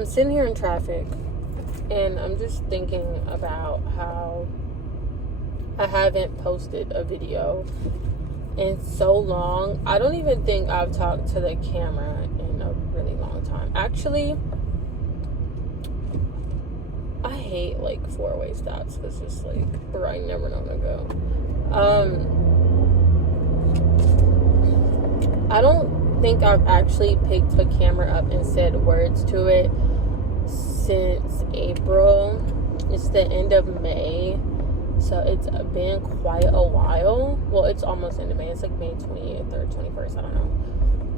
I'm sitting here in traffic, and I'm just thinking about how I haven't posted a video in so long. I don't even think I've talked to the camera in a really long time. Actually, I hate like four-way stops because it's like where I never know where to go. I don't think I've actually picked a camera up and said words to it since April. It's the end of May, so it's been quite a while. Well, it's almost end of May. It's like May 20th or 21st, I don't know,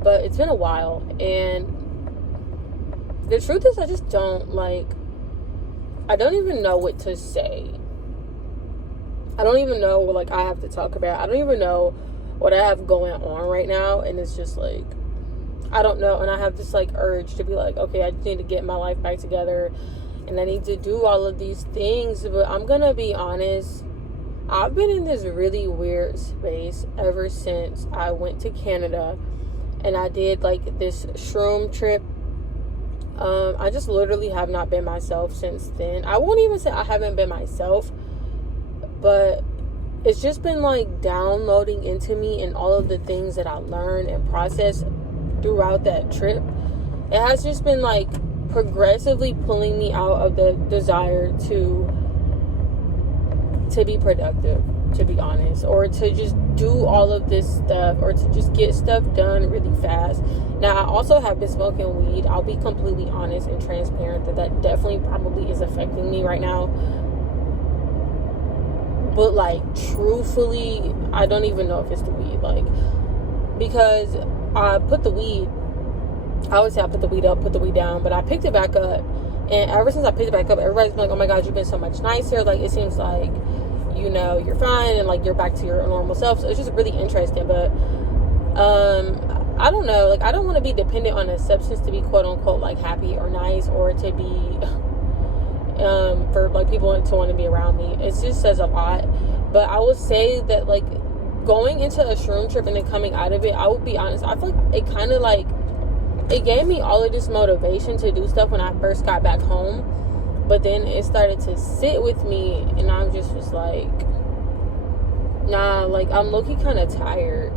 but it's been a while. And the truth is, I just don't even know what to say. I don't even know what I have to talk about. I don't even know what I have going on right now, and it's just like, I don't know. And I have this urge to be like, okay, I just need to get my life back together, and I need to do all of these things. But I'm gonna be honest, I've been in this really weird space ever since I went to Canada and I did this shroom trip. I just literally have not been myself since then. I won't even say I haven't been myself, but it's just been downloading into me, and all of the things that I learned and processed throughout that trip. It has just been progressively pulling me out of the desire to be productive, to be honest, or to just do all of this stuff, or to just get stuff done really fast. Now, I also have been smoking weed. I'll be completely honest and transparent that definitely probably is affecting me right now. But truthfully, I don't even know if it's the weed, because I put the weed, I always say I put the weed up, put the weed down, but I picked it back up, and ever since I picked it back up, everybody's been like, oh my god, you've been so much nicer, it seems like, you're fine, and you're back to your normal self. So it's just really interesting. But I don't know, I don't want to be dependent on a substance to be quote unquote happy or nice, or to be for people to want to be around me. It just says a lot. But I would say that going into a shroom trip and then coming out of it, I would be honest, I feel like it kind of it gave me all of this motivation to do stuff when I first got back home. But then it started to sit with me, and I just was nah, I'm low-key kind of tired.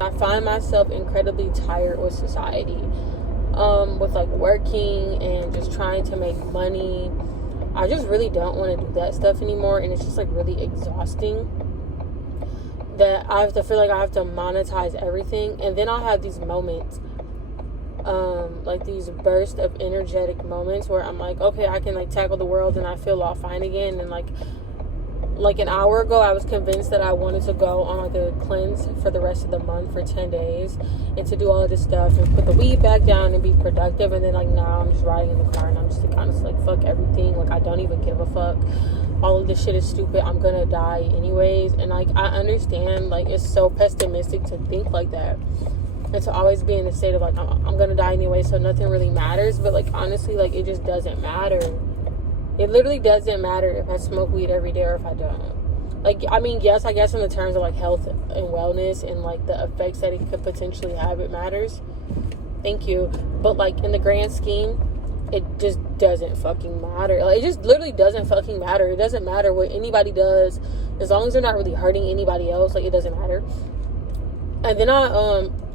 I find myself incredibly tired with society, with working and just trying to make money. I just really don't want to do that stuff anymore, and it's just really exhausting that I have to feel I have to monetize everything. And then I'll have these moments, these bursts of energetic moments where I'm okay, I can tackle the world, and I feel all fine again. And an hour ago, I was convinced that I wanted to go on a cleanse for the rest of the month for 10 days and to do all of this stuff and put the weed back down and be productive. And then now I'm just riding in the car, and I'm just honestly fuck everything. I don't even give a fuck. All of this shit is stupid. I'm gonna die anyways. And I understand it's so pessimistic to think like that, and to always be in the state of I'm gonna die anyway, so nothing really matters. But honestly, it just doesn't matter. It literally doesn't matter if I smoke weed every day or if I don't. Yes, I guess in the terms of health and wellness and the effects that it could potentially have, it matters. Thank you. But in the grand scheme, it just doesn't fucking matter. It just literally doesn't fucking matter. It doesn't matter what anybody does, as long as they're not really hurting anybody else. It doesn't matter. And then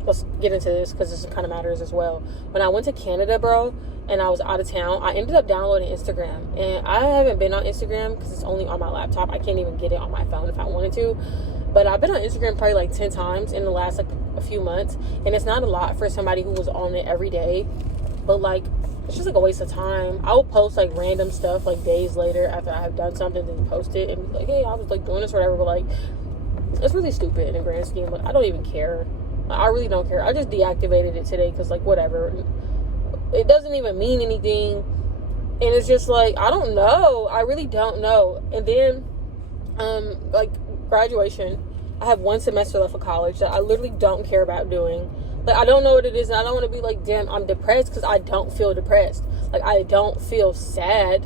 let's get into this because this kind of matters as well. When I went to Canada, bro, and I was out of town, I ended up downloading Instagram. And I haven't been on Instagram because it's only on my laptop. I can't even get it on my phone if I wanted to. But I've been on Instagram probably 10 times in the last a few months. And it's not a lot for somebody who was on it every day. But it's just a waste of time. I will post random stuff days later after I have done something, then post it and be hey, I was doing this or whatever. But it's really stupid in the grand scheme. I don't even care. I really don't care. I just deactivated it today because whatever. It doesn't even mean anything. And it's just I don't know. I really don't know. And then graduation. I have one semester left of college that I literally don't care about doing. I don't know what it is, and I don't want to be damn, I'm depressed, because I don't feel depressed. I don't feel sad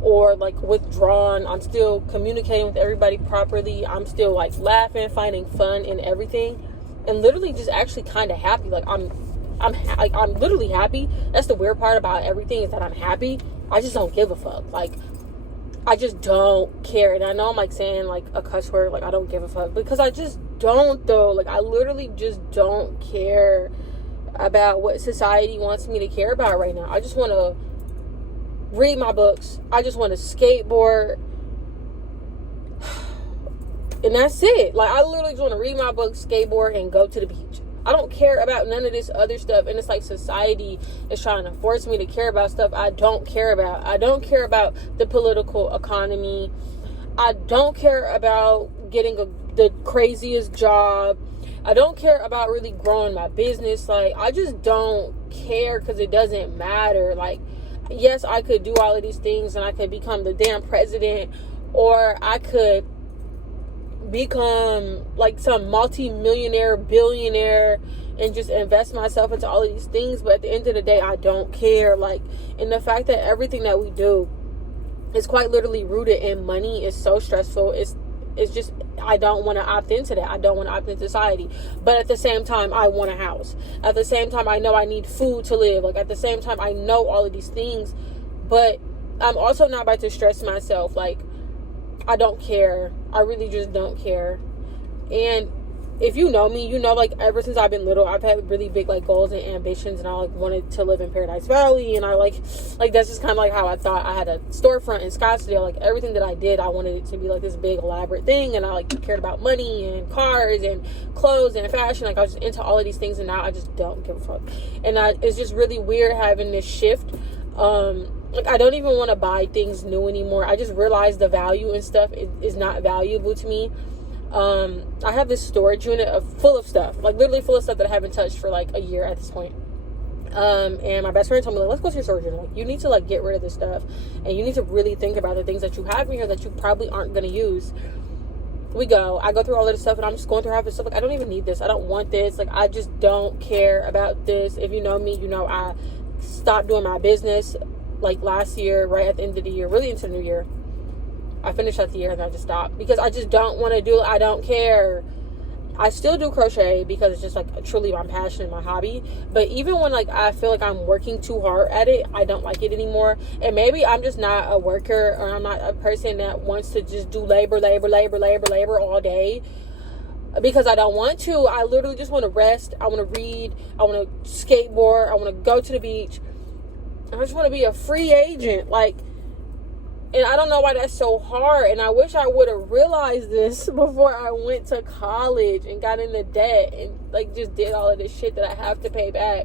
or withdrawn. I'm still communicating with everybody properly. I'm still laughing, finding fun in everything, and literally just actually kind of happy. I'm literally happy. That's the weird part about everything, is that I'm happy. I just don't give a fuck. Like, I just don't care. And I know I'm like saying like a cuss word, like I don't give a fuck, because I just don't though. Like, I literally just don't care about what society wants me to care about right now. I just want to read my books. I just want to skateboard. And that's it. Like, I literally just want to read my books, skateboard, and go to the beach. I don't care about none of this other stuff. And it's like society is trying to force me to care about stuff I don't care about. I don't care about the political economy. I don't care about getting the craziest job. I don't care about really growing my business. Like, I just don't care, because it doesn't matter. Like, yes, I could do all of these things and I could become the damn president, or I could become like some multi-millionaire, billionaire, and just invest myself into all of these things. But at the end of the day, I don't care. Like, and the fact that everything that we do is quite literally rooted in money is so stressful. It's just, I don't want to opt into that. I don't want to opt into society. But at the same time, I want a house. At the same time, I know I need food to live. Like, at the same time, I know all of these things. But I'm also not about to stress myself. Like, I don't care. I really just don't care. And if you know me, you know, like, ever since I've been little, I've had really big, like, goals and ambitions, and I, like, wanted to live in Paradise Valley, and I, like, that's just kind of, like, how I thought. I had a storefront in Scottsdale. Like, everything that I did, I wanted it to be, like, this big, elaborate thing, and I, like, cared about money and cars and clothes and fashion. Like, I was just into all of these things, and now I just don't give a fuck. And it's just really weird having this shift. Like, I don't even want to buy things new anymore. I just realized the value and stuff is not valuable to me. I have this storage unit full of stuff, like literally full of stuff that I haven't touched for like a year at this point. And my best friend told me, like, let's go to your storage unit. Like, you need to, like, get rid of this stuff, and you need to really think about the things that you have in here that you probably aren't going to use. I go through all of this stuff, and I'm just going through half this stuff. Like, I don't even need this. I don't want this. Like, I just don't care about this. If you know me, you know I stopped doing my business like last year, right at the end of the year, really into the new year. I finished out the year and I just stopped because I just don't want to do it. I don't care. I still do crochet because it's just like truly my passion and my hobby. But even when like I feel like I'm working too hard at it, I don't like it anymore. And maybe I'm just not a worker, or I'm not a person that wants to just do labor all day, because I don't want to. I literally just want to rest. I want to read. I want to skateboard. I want to go to the beach. I just want to be a free agent. Like, and I don't know why that's so hard. And I wish I would have realized this before I went to college and got into debt and like just did all of this shit that I have to pay back.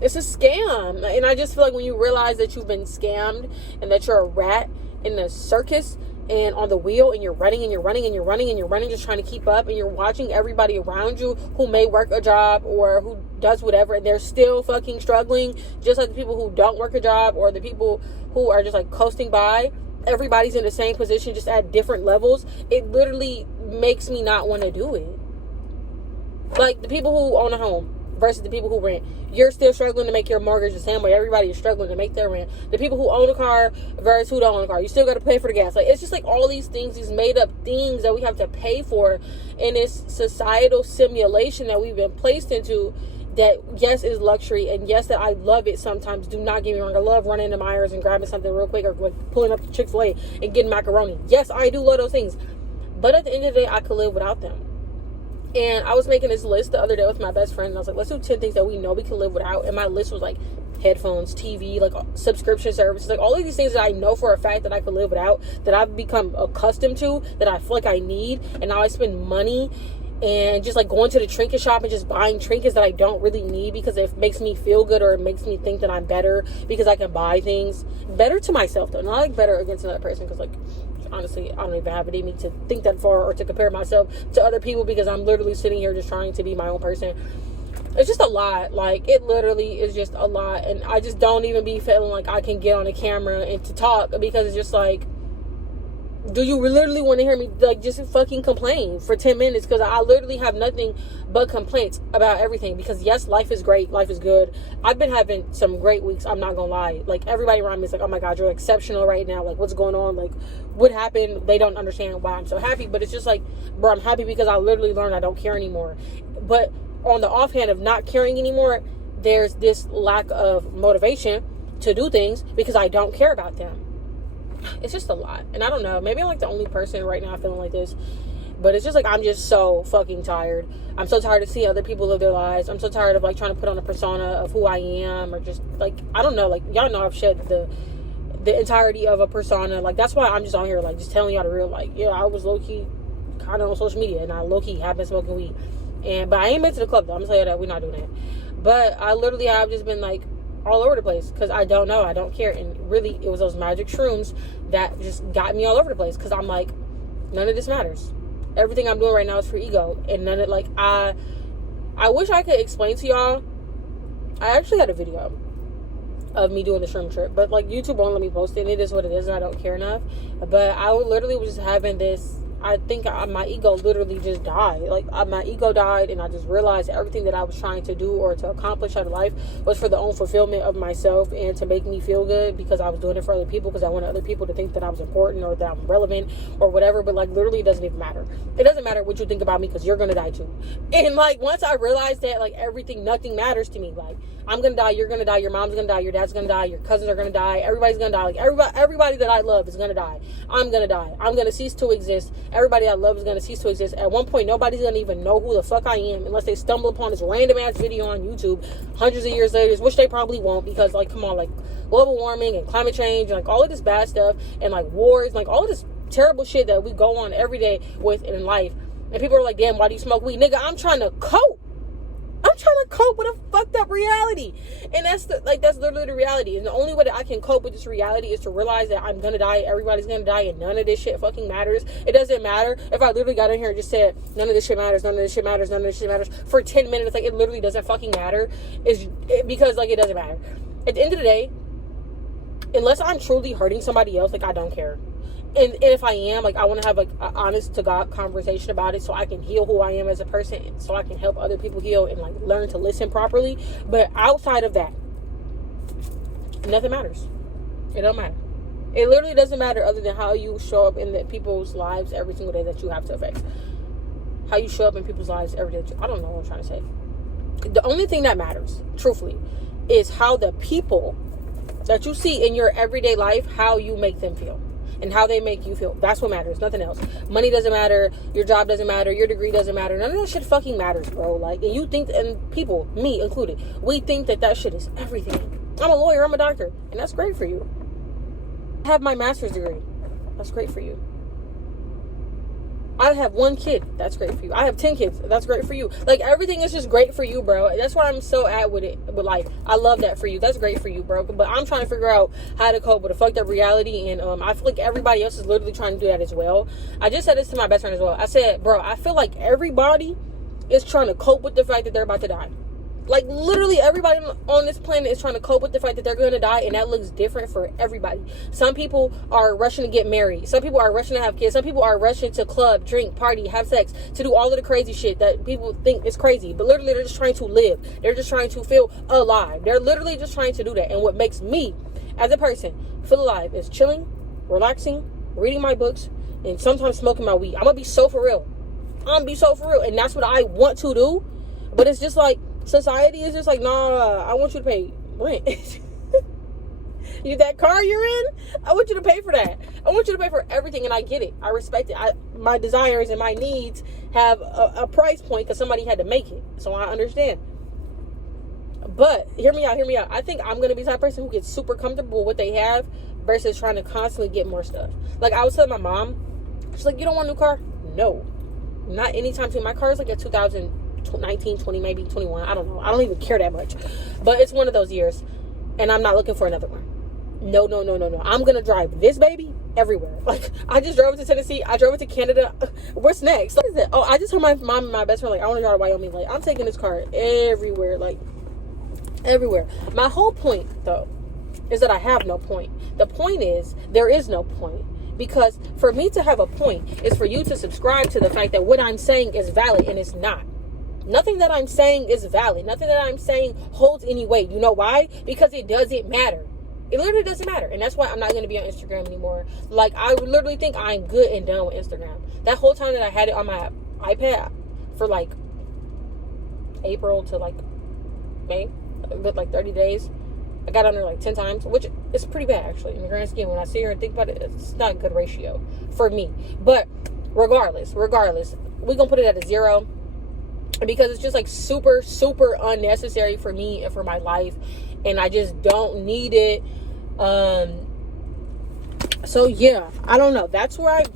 It's a scam. And I just feel like when you realize that you've been scammed and that you're a rat in the circus and on the wheel, and you're running and you're running and you're running and you're running, just trying to keep up, and you're watching everybody around you who may work a job or who does whatever, and they're still fucking struggling, just like the people who don't work a job or the people who are just like coasting by. Everybody's in the same position, just at different levels. It literally makes me not want to do it. Like the people who own a home versus the people who rent. You're still struggling to make your mortgage the same way everybody is struggling to make their rent. The people who own a car versus who don't own a car. You still got to pay for the gas. Like, it's just like all these things, these made up things that we have to pay for in this societal simulation that we've been placed into, that yes is luxury, and yes that I love it sometimes. Do not get me wrong. I love running into Myers and grabbing something real quick, or like pulling up to Chick-fil-A and getting macaroni. Yes, I do love those things. But at the end of the day, I could live without them. And I was making this list the other day with my best friend, and I was like, let's do 10 things that we know we can live without. And my list was like headphones, TV, like subscription services, like all of these things that I know for a fact that I could live without, that I've become accustomed to, that I feel like I need. And now I spend money and just like going to the trinket shop and just buying trinkets that I don't really need because it makes me feel good, or it makes me think that I'm better because I can buy things. Better to myself though, not like better against another person, because like honestly, I don't even have it in me to think that far or to compare myself to other people, because I'm literally sitting here just trying to be my own person. It's just a lot. Like, it literally is just a lot. And I just don't even be feeling like I can get on a camera and to talk, because it's just like, do you literally want to hear me like just fucking complain for 10 minutes? Because I literally have nothing but complaints about everything. Because yes, life is great, life is good. I've been having some great weeks, I'm not gonna lie. Like, everybody around me is like, oh my god, you're exceptional right now, like what's going on, like what happened? They don't understand why I'm so happy. But it's just like, bro, I'm happy because I literally learned I don't care anymore. But on the offhand of not caring anymore, there's this lack of motivation to do things because I don't care about them. It's just a lot. And I don't know, maybe I'm like the only person right now feeling like this, but it's just like, I'm just so fucking tired. I'm so tired of seeing other people live their lives. I'm so tired of like trying to put on a persona of who I am, or just like, I don't know, like, y'all know I've shed the entirety of a persona. Like, that's why I'm just on here, like, just telling y'all the real, like, yeah, I was low-key kind of on social media, and I low-key have been smoking weed. But I ain't been to the club, though. I'm gonna tell you that we're not doing that. But I literally have just been like all over the place because I don't know, I don't care. And really, it was those magic shrooms that just got me all over the place, because I'm like, none of this matters. Everything I'm doing right now is for ego, and none of, like, I wish I could explain to y'all. I actually had a video of me doing the shroom trip, but like, YouTube won't let me post it, and it is what it is, and I don't care enough. But I literally was just having this, I think my ego literally just died. Like, my ego died, and I just realized everything that I was trying to do or to accomplish out of life was for the own fulfillment of myself and to make me feel good, because I was doing it for other people, because I wanted other people to think that I was important or that I'm relevant or whatever. But like, literally, it doesn't even matter. It doesn't matter what you think about me, because you're gonna die too. And like, once I realized that, like, nothing matters to me. Like, I'm gonna die, you're gonna die, your mom's gonna die, your dad's gonna die, your cousins are gonna die, everybody's gonna die. Like, everybody that I love is gonna die. I'm gonna die. I'm gonna cease to exist. Everybody I love is gonna cease to exist. At one point, nobody's gonna even know who the fuck I am unless they stumble upon this random ass video on YouTube hundreds of years later, which they probably won't, because, like, come on, like, global warming and climate change and like all of this bad stuff and like wars, like all of this terrible shit that we go on every day with in life. And people are like, damn, why do you smoke weed? Nigga, I'm trying to cope. I'm trying to cope with a fucked up reality. And that's literally the reality. And the only way that I can cope with this reality is to realize that I'm gonna die, everybody's gonna die, and none of this shit fucking matters. It doesn't matter if I literally got in here and just said, none of this shit matters, none of this shit matters, none of this shit matters for 10 minutes. Like, it literally doesn't fucking matter. Because, like, it doesn't matter. At the end of the day, unless I'm truly hurting somebody else, like, I don't care. And if I am, like, I want to have, like, an honest to God conversation about it, so I can heal who I am as a person, so I can help other people heal and, like, learn to listen properly. But outside of that, nothing matters. It don't matter. It literally doesn't matter, other than how you show up in the people's lives every single day that you have to affect. How you show up in people's lives every day. I don't know what I'm trying to say. The only thing that matters, truthfully, is how the people that you see in your everyday life, how you make them feel. And how they make you feel. That's what matters. Nothing else. Money doesn't matter. Your job doesn't matter. Your degree doesn't matter. None of that shit fucking matters, bro. Like, and you think, and people, me included, we think that shit is everything. I'm a lawyer. I'm a doctor. And that's great for you. I have my master's degree. That's great for you. I have 1 kid. That's great for you. I have 10 kids. That's great for you. Like, everything is just great for you, bro. That's why I'm so at with it. But, like, I love that for you. That's great for you, bro. But I'm trying to figure out how to cope with a fucked up reality. And I feel like everybody else is literally trying to do that as well. I just said this to my best friend as well. I said, bro, I feel like everybody is trying to cope with the fact that they're about to die. Like, literally everybody on this planet is trying to cope with the fact that they're going to die, and that looks different for everybody. Some people are rushing to get married. Some people are rushing to have kids. Some people are rushing to club, drink, party, have sex, to do all of the crazy shit that people think is crazy. But literally, they're just trying to live. They're just trying to feel alive. They're literally just trying to do that. And what makes me, as a person, feel alive is chilling, relaxing, reading my books, and sometimes smoking my weed. I'm going to be so for real. And that's what I want to do. But it's just like, society is just like, nah, I want you to pay rent. That car you're in, I want you to pay for that. I want you to pay for everything, and I get it. I respect it. My desires and my needs have a price point because somebody had to make it. So I understand. But hear me out. I think I'm going to be the type of person who gets super comfortable with what they have versus trying to constantly get more stuff. Like, I was telling my mom, she's like, you don't want a new car? No. Not anytime soon. My car is like a 2019, 20, maybe 21. I don't know. I don't even care that much. But it's one of those years. And I'm not looking for another one. No. I'm going to drive this baby everywhere. Like, I just drove it to Tennessee. I drove it to Canada. What's next? What is it? Oh, I just told my mom and my best friend, like, I want to drive to Wyoming. Like, I'm taking this car everywhere. Like, everywhere. My whole point, though, is that I have no point. The point is, there is no point. Because for me to have a point is for you to subscribe to the fact that what I'm saying is valid, and it's not. Nothing that I'm saying is valid. Nothing that I'm saying holds any weight. You know why? Because it doesn't matter. It literally doesn't matter. And that's why I'm not going to be on Instagram anymore. Like, I literally think I'm good and done with Instagram. That whole time that I had it on my iPad for like April to like May, with like 30 days. I got under like 10 times, which is pretty bad actually in the grand scheme. When I sit here and think about it, it's not a good ratio for me. But regardless, we're gonna put it at a 0, because it's just like super unnecessary for me and for my life, and I just don't need it. So yeah, I don't know. That's where I've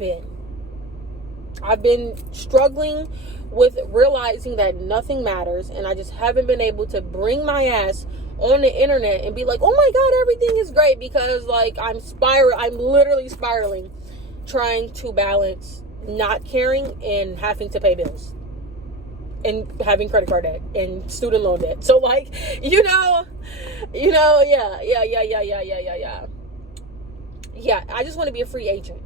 been struggling with realizing that nothing matters, and I just haven't been able to bring my ass on the internet and be like, oh my god, everything is great, because like I'm literally spiraling, trying to balance not caring and having to pay bills and having credit card debt and student loan debt. So like, yeah, I just want to be a free agent.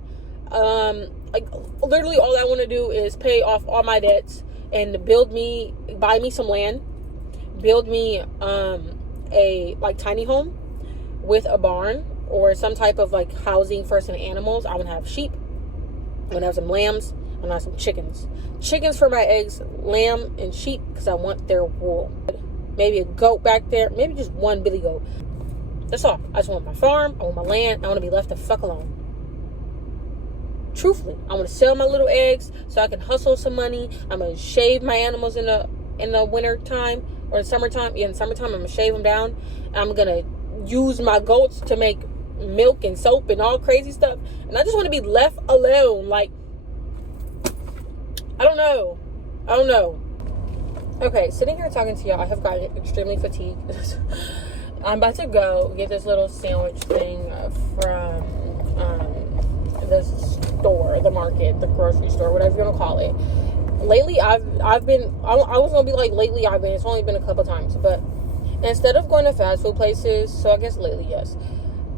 Like literally all I want to do is pay off all my debts and buy me some land, build me a like tiny home with a barn or some type of like housing for some animals. I want to have sheep, I'm gonna have some lambs, I'm gonna have some chickens for my eggs, lamb and sheep because I want their wool, maybe a goat back there, maybe just one billy goat. That's all. I just want my farm, I want my land, I want to be left the fuck alone. Truthfully, I want to sell my little eggs so I can hustle some money. I'm gonna shave my animals in the winter time or in summertime. Yeah, in summertime I'm gonna shave them down. I'm gonna use my goats to make milk and soap and all crazy stuff. And I just want to be left alone. Like, I don't know. Okay, sitting here talking to y'all, I have gotten extremely fatigued. I'm about to go get this little sandwich thing from the store, the market, the grocery store, whatever you want to call it. Lately, I've been, I was going to be like, lately I've been, it's only been a couple times, but instead of going to fast food places, so I guess lately, yes.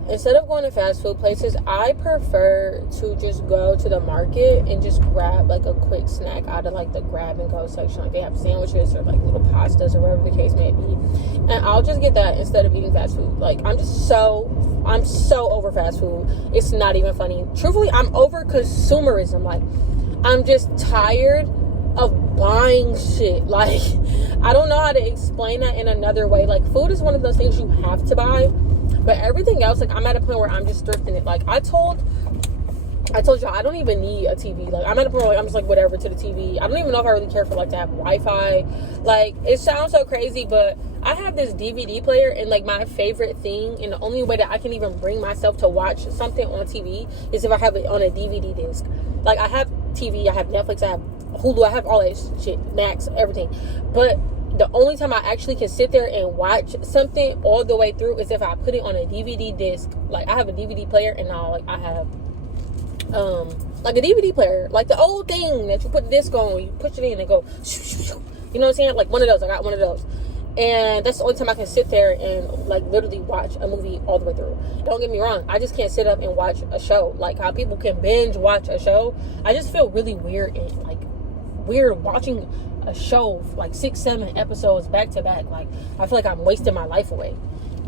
Instead of going to fast food places, I prefer to just go to the market and just grab like a quick snack out of like the grab and go section. Like they have sandwiches or like little pastas or whatever the case may be. And I'll just get that instead of eating fast food. Like I'm so over fast food. It's not even funny. Truthfully, I'm over consumerism. Like I'm just tired of buying shit. Like I don't know how to explain that in another way. Like food is one of those things you have to buy. But everything else, like, I'm at a point where I'm just thrifting it. Like, I told y'all, I don't even need a TV. Like, I'm at a point where I'm just like, whatever, to the TV. I don't even know if I really care for, like, to have Wi-Fi. Like, it sounds so crazy, but I have this DVD player, and, like, my favorite thing, and the only way that I can even bring myself to watch something on TV is if I have it on a DVD disc. Like, I have TV, I have Netflix, I have Hulu, I have all that shit, Max, everything. But the only time I actually can sit there and watch something all the way through is if I put it on a DVD disc. Like I have a DVD player, and now like I have like a DVD player, like the old thing that you put the disc on, you push it in and go, you know what I'm saying? Like one of those. I got one of those, and that's the only time I can sit there and like literally watch a movie all the way through. Don't get me wrong, I just can't sit up and watch a show. Like how people can binge watch a show, I just feel really weird and like weird watching a show like 6-7 episodes back to back. Like I feel like I'm wasting my life away.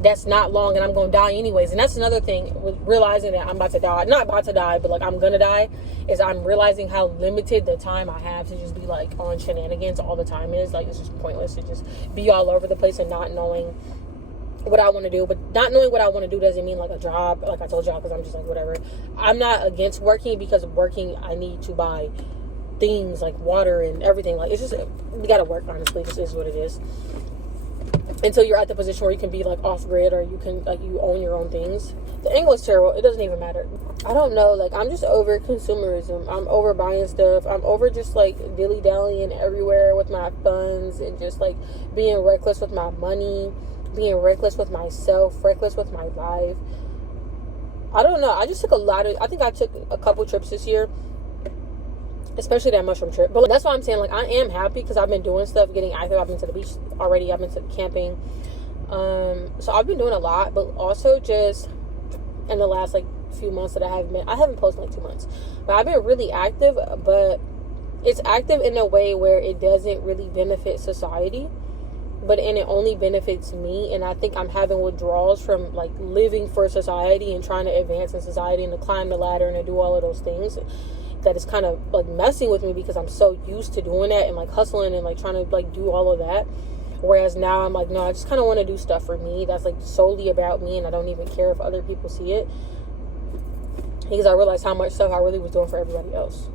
That's not long, and I'm gonna die anyways. And that's another thing with realizing that I'm about to die, not about to die, but like I'm gonna die, is I'm realizing how limited the time I have to just be like on shenanigans all the time is. Like it's just pointless to just be all over the place and not knowing what I want to do. But not knowing what I want to do doesn't mean like a job, like I told y'all, because I'm just like whatever. I'm not against working, because working I need to buy things like water and everything. Like it's just, you gotta work, honestly. This is what it is, until you're at the position where you can be like off grid, or you can like you own your own things. The English terrible, it doesn't even matter. I don't know, like I'm just over consumerism. I'm over buying stuff. I'm over just like dilly-dallying everywhere with my funds, and just like being reckless with my money, being reckless with myself, reckless with my life. I don't know, I think I took a couple trips this year, especially that mushroom trip. But that's why I'm saying, like, I am happy because I've been doing stuff, getting active. I've been to the beach already. I've been to camping. So I've been doing a lot, but also just in the last, like, few months that I haven't posted in, like, 2 months. But I've been really active, but it's active in a way where it doesn't really benefit society, and it only benefits me. And I think I'm having withdrawals from, like, living for society and trying to advance in society and to climb the ladder and to do all of those things. that is kind of like messing with me because I'm so used to doing that and like hustling and like trying to like do all of that. Whereas now I'm like, no, I just kind of want to do stuff for me that's like solely about me, and I don't even care if other people see it, because I realized how much stuff I really was doing for everybody else,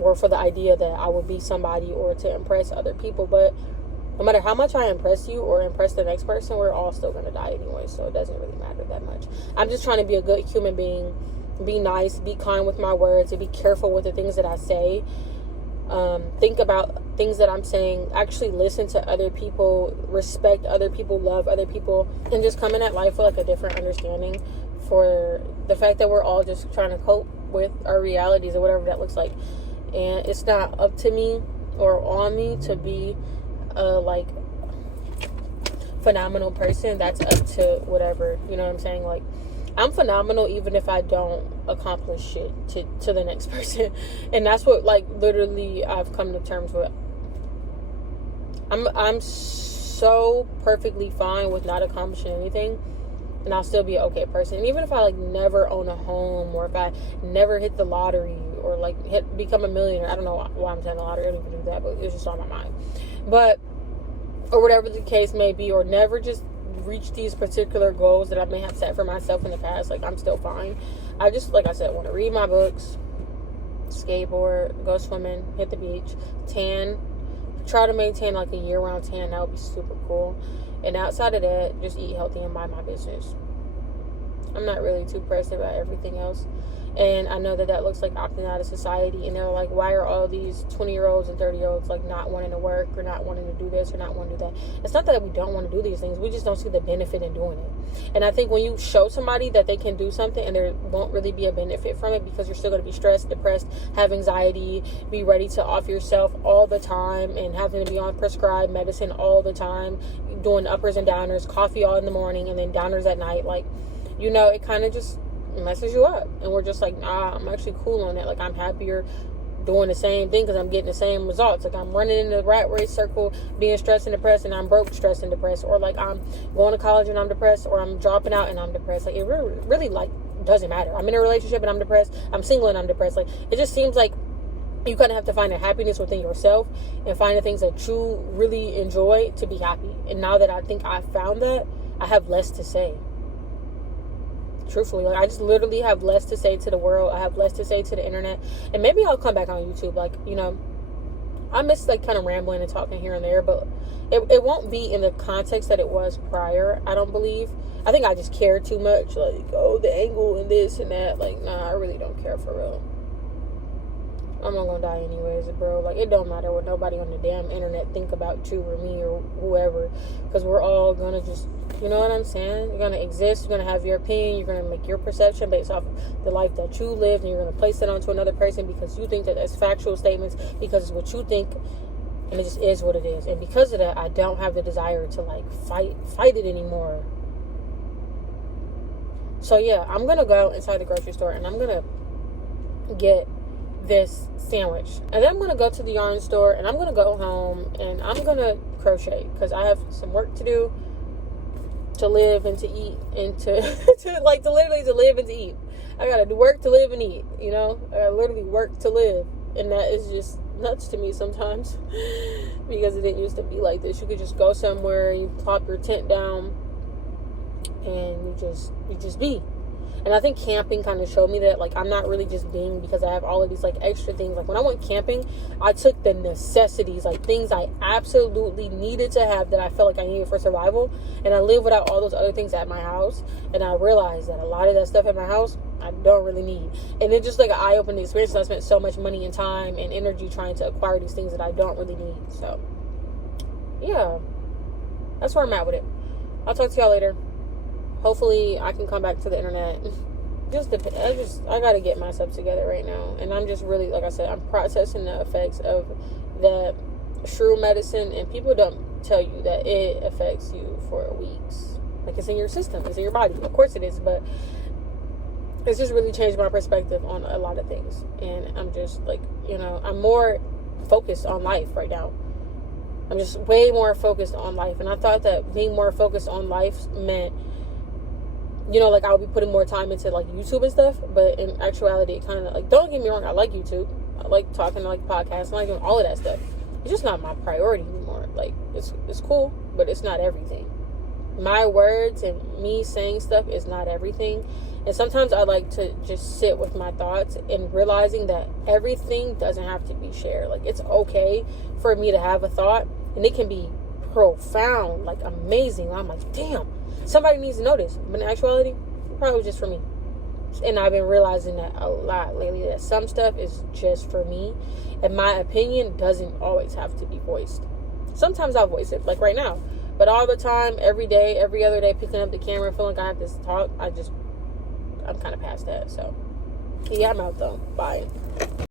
or for the idea that I would be somebody or to impress other people. But no matter how much I impress you or impress the next person, we're all still going to die anyway, so it doesn't really matter that much. I'm just trying to be a good human being, be nice, be kind with my words, and be careful with the things that I say. Think about things that I'm saying, actually listen to other people, respect other people, love other people, and just coming at life with like a different understanding for the fact that we're all just trying to cope with our realities or whatever that looks like. And it's not up to me or on me to be a like phenomenal person. That's up to whatever, you know what I'm saying? Like, I'm phenomenal even if I don't accomplish shit to the next person. And that's what, like, literally I've come to terms with. I'm so perfectly fine with not accomplishing anything, and I'll still be an okay person. And even if I like never own a home, or if I never hit the lottery, or like become a millionaire, I don't know why I'm saying the lottery, I don't even do that, but it's just on my mind. But, or whatever the case may be, or never just reach these particular goals that I may have set for myself in the past, like, I'm still fine. I just, like I said, want to read my books, skateboard, go swimming, hit the beach, tan, try to maintain like a year-round tan. That would be super cool. And outside of that, just eat healthy and mind my business. I'm not really too pressed about everything else. And I know that looks like opting out of society. And they're like, why are all these 20-year-olds and 30-year-olds like not wanting to work, or not wanting to do this, or not wanting to do that? It's not that we don't want to do these things. We just don't see the benefit in doing it. And I think when you show somebody that they can do something and there won't really be a benefit from it, because you're still going to be stressed, depressed, have anxiety, be ready to off yourself all the time, and having to be on prescribed medicine all the time, doing uppers and downers, coffee all in the morning and then downers at night, like, you know, it kind of just messes you up. And we're just like, nah, I'm actually cool on that. Like, I'm happier doing the same thing because I'm getting the same results. Like, I'm running in the rat race circle, being stressed and depressed, and I'm broke, stressed, and depressed. Or like, I'm going to college and I'm depressed, or I'm dropping out and I'm depressed. Like, it really like doesn't matter. I'm in a relationship and I'm depressed. I'm single and I'm depressed. Like, it just seems like you kind of have to find a happiness within yourself and find the things that you really enjoy to be happy. And now that I think I found that, I have less to say. Truthfully, like, I just literally have less to say to the world. I have less to say to the internet. And maybe I'll come back on YouTube. Like, you know, I miss like kind of rambling and talking here and there, but it won't be in the context that it was prior, I don't believe. I think I just care too much. Like, oh, the angle and this and that. Like, nah, I really don't care for real. I'm not gonna die anyways, bro. Like, it don't matter what nobody on the damn internet think about you or me or whoever, because we're all gonna just, you know what I'm saying? You're gonna exist, you're gonna have your opinion, you're gonna make your perception based off of the life that you lived, and you're gonna place it onto another person because you think that that's factual statements, because it's what you think, and it just is what it is. And because of that, I don't have the desire to like fight it anymore. So yeah, I'm gonna go inside the grocery store and I'm gonna get this sandwich, and then I'm gonna go to the yarn store, and I'm gonna go home and I'm gonna crochet because I have some work to do, to live and to eat, and to literally to live and to eat. I gotta do work to live and eat, you know. I gotta literally work to live, and that is just nuts to me sometimes because it didn't used to be like this. You could just go somewhere, you plop your tent down, and you just be. And I think camping kind of showed me that, like, I'm not really just being because I have all of these, like, extra things. Like, when I went camping, I took the necessities, like, things I absolutely needed to have that I felt like I needed for survival. And I live without all those other things at my house. And I realized that a lot of that stuff at my house, I don't really need. And it's just, like, an eye-opening experience. I spent so much money and time and energy trying to acquire these things that I don't really need. So, yeah. That's where I'm at with it. I'll talk to y'all later. Hopefully I can come back to the internet. I gotta get myself together right now. And I'm just really, like I said, I'm processing the effects of that shroom medicine. And people don't tell you that it affects you for weeks. Like, it's in your system, it's in your body. Of course it is, but it's just really changed my perspective on a lot of things. And I'm just like, you know, I'm more focused on life right now. I'm just way more focused on life. And I thought that being more focused on life meant you know, like, I'll be putting more time into, like, YouTube and stuff, but in actuality, it kind of, like, don't get me wrong, I like YouTube, I like talking, I like podcasts, I like doing all of that stuff. It's just not my priority anymore. Like, it's cool, but it's not everything. My words and me saying stuff is not everything. And sometimes I like to just sit with my thoughts and realizing that everything doesn't have to be shared. Like, it's okay for me to have a thought, and it can be profound, like, amazing. I'm like, damn, somebody needs to know this. But in actuality, it probably was just for me. And I've been realizing that a lot lately, that some stuff is just for me, and my opinion doesn't always have to be voiced. Sometimes I'll voice it, like right now, but all the time, every day, every other day, picking up the camera, feeling like I have this talk, I'm kind of past that. So yeah, I'm out though. Bye.